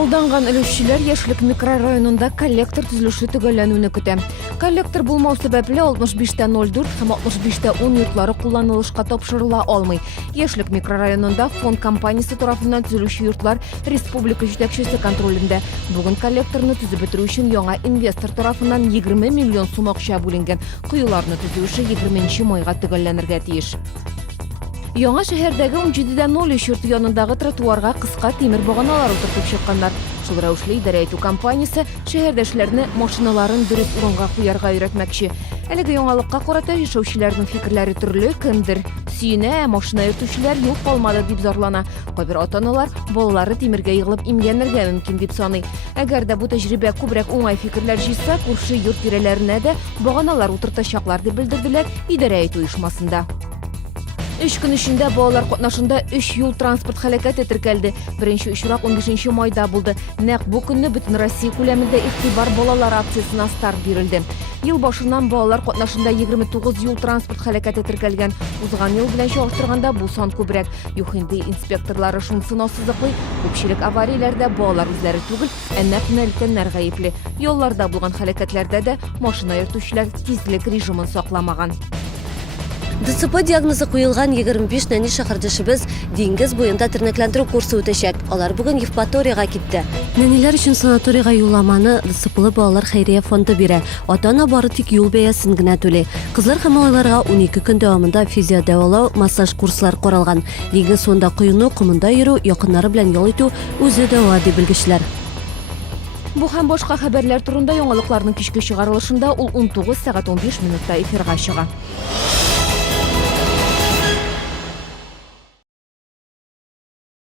Қолданған үлесшілер Яшілік микрорайонында коллектор түзіліші түгелленуіні күтті. Коллектор болмау себепле 65-04 һәм 65-10 йортлары кулланылышка тапшырыла алмый. Яшілік микрорайонында фонд компаниясы тарафынан түзелүче йортлар республика җитәкчесе контролендә. Бүген коллекторны төзеп бетерү өчен яңа инвестор тарафынан 20 миллион сум акча бүленгән. Куюларны төзү 20 майга төгәлләнергә тиеш. Яңа шәһәрдәге 17-03 йорты янындагы тротуарга кыска тимер баганалар утыртып чыкканнар. Шул рәвешле идарә итү компаниясе шәһәрдәшләрне машиналарын дөрес урынга куярга өйрәтмәкче. Әлеге яңалыкка карата яшәүчеләрнең фикерләре төрле, кемдер сөенә, машина йөртүчеләр юл калмады дип зарлана. Кайбер ата-аналар балалары тимергә егылып имгәнергә мөмкин дип саный. Әгәр дә бу тәҗрибә күбрәк уңай фикерләр җыйса, күрше йорт тирәләренә дә баганалар утыртачаклар дип белдерделәр идарә итү оешмасында. 3 көн эчендә балалар катнашында 3 юл транспорт һәлакәте теркәлде. Беренче очрак 15 майда булды. Нәкъ бу көнне бөтен Россия күләмендә игътибар балалар акциясына старт бирелде. Ел башыннан балалар катнашында 29 юл транспорт һәлакәте теркәлгән. Узган ел белән чагыштырганда бу сан күбрәк. Юк инде инспекторлары шунысын ассызыклый. Күпчелек аварияләрдә балалар үзләре түгел, нәкъ мәркәннәр гаепле. Юлларда булган һәлакәтләрдә дә машина йөртүчеләр тизлек режимын сакламаган. ДЦП диагнозы куелган 25 нәни шәһәрдәшебез диңгез буенда тернәкләндерү курсы үтәчәк. Алар бүген Евпаториягә китте. Нәниләр өчен санаторийга юлламаны ДЦПлы балалар хәйрия фонды бирә. Ата-ана бары тик юл бәясен генә түли. Кызлар һәм малайларга 12 көн дәвамында физиодәвалау, массаж курслары каралган. Диңгез суында коену, комында йөрү, якыннары белән ял итү үзе дәва дип белгечләр. Бу һәм башка хәбәрләр турында яңалыкларның кичке чыгарылышында ул 19:15 эфирга чыга.